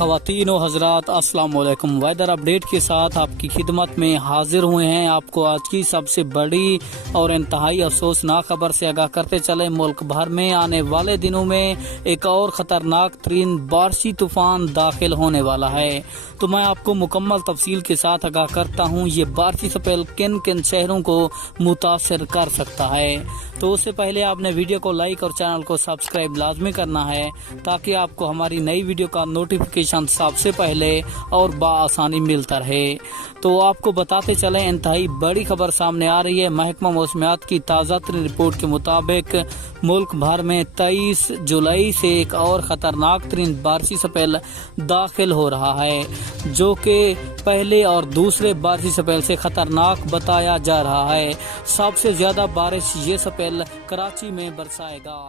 ख़वातीन व हज़रात अस्सलाम वालेकुम। वेदर अपडेट के साथ आपकी खिदमत में हाजिर हुए हैं। आपको आज की सबसे बड़ी और इंतहाई अफसोसनाक खबर से आगाह करते चले। मुल्क भर में आने वाले दिनों में एक और ख़तरनाक तरीन बारिशी तूफ़ान दाखिल होने वाला है। तो मैं आपको मुकम्मल तफसील के साथ आगाह करता हूँ ये बारिशी स्पेल किन किन शहरों को मुतासर कर सकता है। तो उससे पहले आपने वीडियो को लाइक और चैनल को सब्सक्राइब लाजमी करना है ताकि आपको हमारी नई वीडियो का नोटिफिकेशन सबसे पहले और बआसानी मिलता रहे। तो आपको बताते चलें, इंतहाई बड़ी खबर सामने आ रही है। महकमा मौसमियात की ताज़ा तरीन रिपोर्ट के मुताबिक मुल्क भर में 23 जुलाई से एक और ख़तरनाक तरीन बारिशी स्पेल दाखिल हो रहा है, जो कि पहले और दूसरे बारिशी स्पेल से ख़तरनाक बताया जा रहा है। सबसे ज़्यादा बारिश ये स्पेल कराची में बरसाएगा।